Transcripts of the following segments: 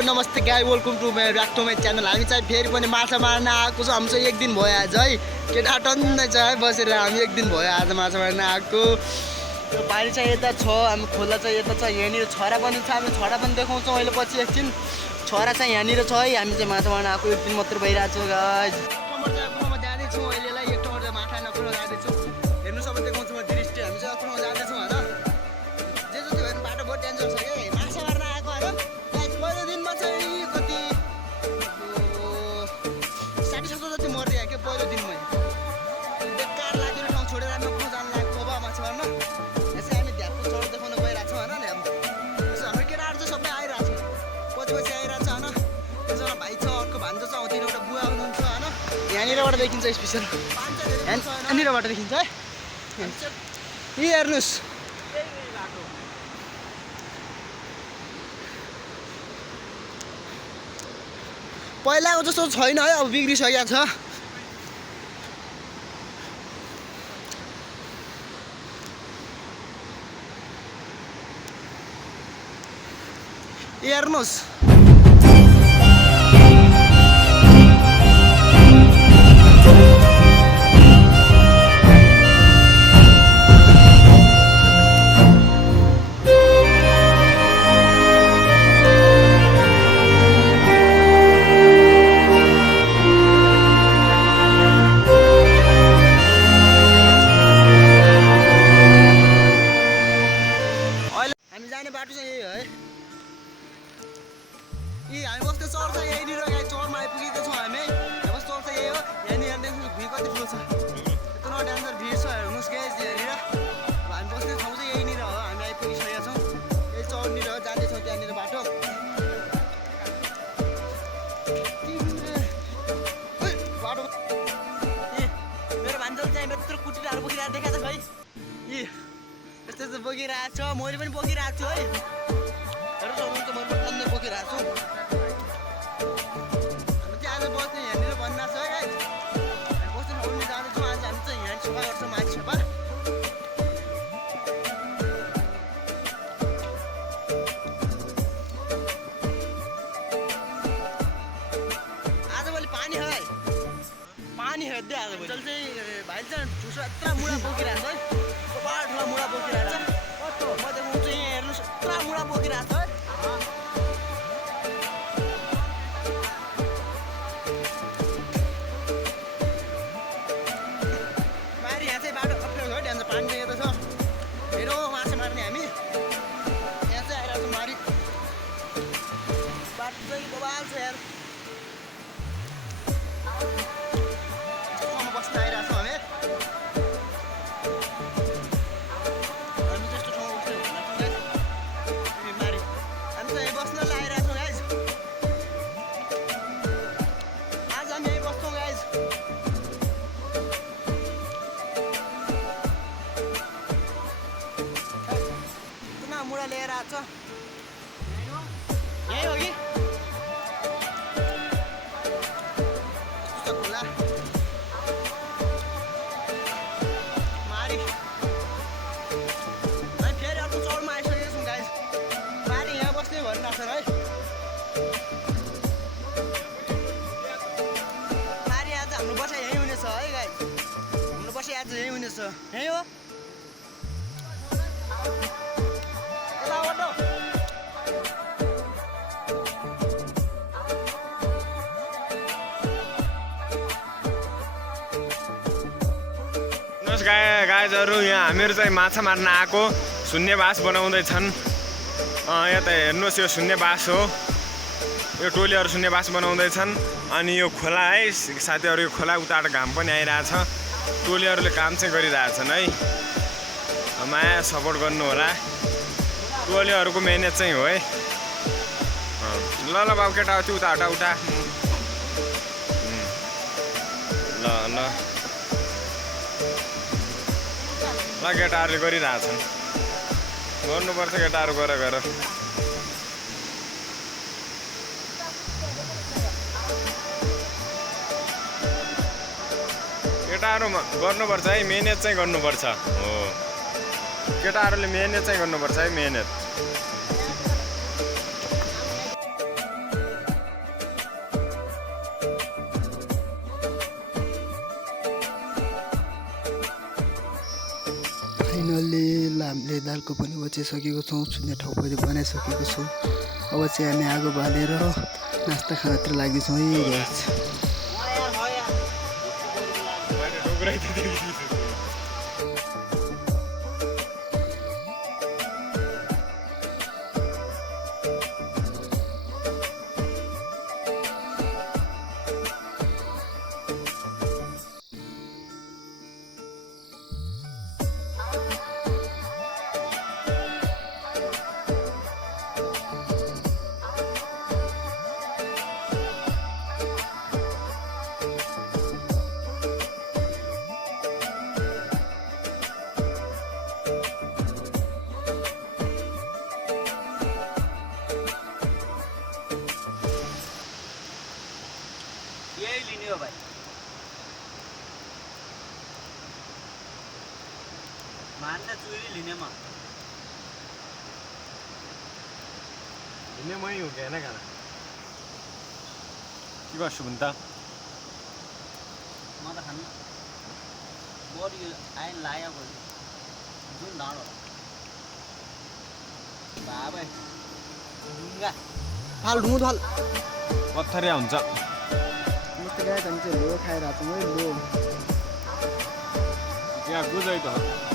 नमस्ते guys, welcome to my back to my channel. हामी चाहिँ फेरि पनि माछा मार्न आएको छ। हाम्रो चाहिँ एक दिन भयो आज है, केटा टन्नै छ है बसेर। हामी एक दिन भयो आज माछा मार्न आएको। यो पानी चाहिँ यता छ, हामी खोला चाहिँ यता छ। यहाँनिर छरा पनि छ, हामी छरा पनि देखाउँछौँ अहिले पछि एकछिन। छरा चाहिँ यहाँनिर छ है। हामी चाहिँ माछा मार्न आएको एक दिन मात्र भइरहेको छ गाइज। टमाटर चाहिँ कुरोमा जाँदैछौँ अहिलेलाई। एक टमाटर माछा नकुरो जाँदैछु। हेर्नु सबै देखाउँछु म दृष्टि। हामी चाहिँ कुरोमा जाँदैछौँ होइन। जे जति भयो भने बाटो बहुत डेन्जर छ कि माछा मार्न आएको होइन। पहिलो दिनमा चाहिँ कति 60-70 जति मरिदियो क्या पहिलो दिनमै। बेकार लाग्यो ठाउँ छोडेर हामी कुरो जानु लागेको अब माछा मार्न। यसै हामी ध्यापको चढ देखाउन गइरहेको छौँ होइन। यसो हाम्रो केटाहरू चाहिँ सबै आइरहेको छ, पछि पछि आइरहेको छ होइन। एकजना भाइ छ, अर्को भान्जो छ, त्यहाँनिर एउटा बुवा हुनुहुन्छ होइन। यहाँनिरबाट देखिन्छ स्पेसल, यहाँनिरबाट देखिन्छ है। यी हेर्नुहोस् पहिलाको जस्तो छैन है, अब बिग्रिसकेको छ। हेर्नुहोस् बाटो चाहिँ यही है। हामी बस्ने चर चाहिँ यहीँनिर, चरमा आइपुगेको छौँ हामी। यहाँ बस चर चाहिँ यही हो। यहाँनिर देख्नुहोस् भिड कति ठुलो छ, यत्रो डेन्जर भिड छ हेर्नुहोस् गाइस यहाँनिर। अब हामी बस्ने ठाउँ चाहिँ यहीँनिर हो। हामी आइपुगिसकेका छौँ, यही चरनिर हो, जाँदैछौँ त्यहाँनिर बाटो। बाटो मेरो भान्जल चाहिँ यत्रो कुटीहरू बोकिरहेको देखा छ खै। यस्तो यस्तो बोकिरहेको छ, मैले पनि बोकिरहेको छु है। हेर्नु सक्नुहुन्छ म टन्नै बोकिरहेको छु। हामी चाहिँ आज बस्ने यहाँनिर भन्नु छ है गाइस। हामी बस्ने ठाउँमा जाँदैछौँ आज। हामी चाहिँ यहाँ सफा गर्छौँ, माथि सफा। आजभोलि पानी है, पानी हेर्दै आजभोलि चल चाहिँ भाइ चाहिँ ठुलो यत्रो मुढा बोकिरहेको छ है। बडा ठुलो मुढा बोकिरहेको छ। म देखाउँछु यहाँ हेर्नुहोस्, यत्रो मुढा बोकिरहेको छ है। मारी यहाँ चाहिँ बाटो अप्ठ्यारो छ, त्यहाँ पानी चाहिँ यता छ। हेरौँ माछा मार्ने हामी यहाँ चाहिँ आइरहेको छ। मारी बाटो चाहिँ बबाल छ यार। बस्न आइरहेको छौँ हामी। मुढा लिएर आएको छ यही हो कि खोला मारी। हामी फेरि अर्को चौरमा आइसकेको छौँ गाइस। मारी यहाँ बस्ने भनिरहेको छ है। मारी आज हाम्रो बसाइ यहीँ हुनेछ है गाइस। हाम्रो बसाइ आज यहीँ हुनेछ, यहीँ हो। गाइजहरू यहाँ हामीहरू चाहिँ माछा मार्न आएको शून्य बास बनाउँदैछन्। यहाँ त हेर्नुहोस् यो शून्य बास हो। यो टोलीहरू शून्य बास बनाउँदैछन्। अनि यो खोला है साथीहरू, यो खोला उताबाट घाम पनि आइरहेछ। टोलीहरूले काम चाहिँ गरिरहेछन् है। माया सपोर्ट गर्नु होला। टोलीहरूको मेहनत चाहिँ हो है। ल ल बाबु केटा त्यो उता हटा उठा। ल ल ल केटाहरूले गरिरहेछन्, गर्नुपर्छ केटाहरू गर गर। केटाहरू गर्नुपर्छ है, मेहनत चाहिँ गर्नुपर्छ हो। केटाहरूले मेहनत चाहिँ गर्नुपर्छ है, मेहनत। फाइनल्ली हामीले दालको पनि बचिसकेको छौँ सुन्ने ठाउँ पनि बनाइसकेको छौँ अब चाहिँ हामी आगो बालेर नास्ता खानातिर लाग्दैछौँ है गाइस यही लिने हो भाइ मान्दा चुरी लिने म हिँड्ने मै हो क्या होइन खाना के गर्छु भने त म त खानु बरु यो आइ लाग्यो जुन ढाँडो बाबै ढुङ्गा थाल ढुङ्गो थाल पत्थरिया हुन्छ मस्त गाइस हामी चाहिँ लो खाइरहेको छौँ है लो त्यहाँ बुझै त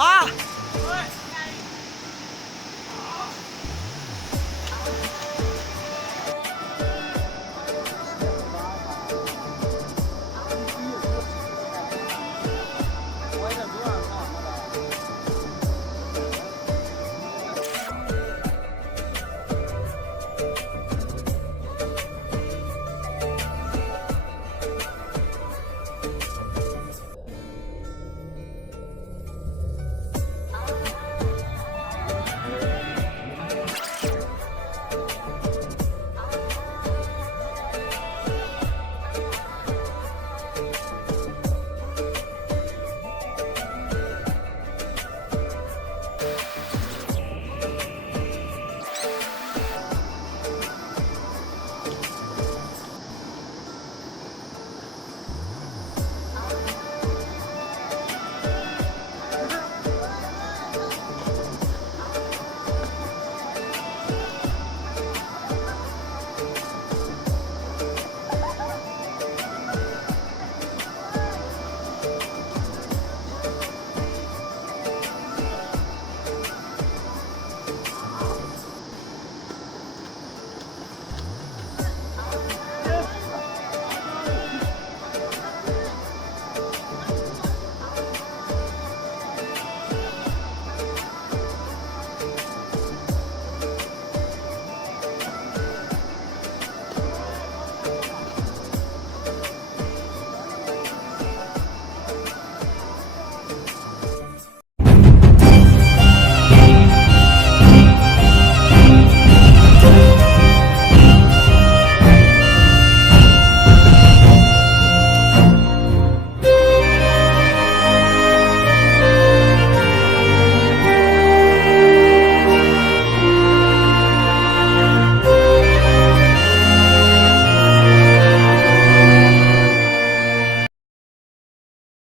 आ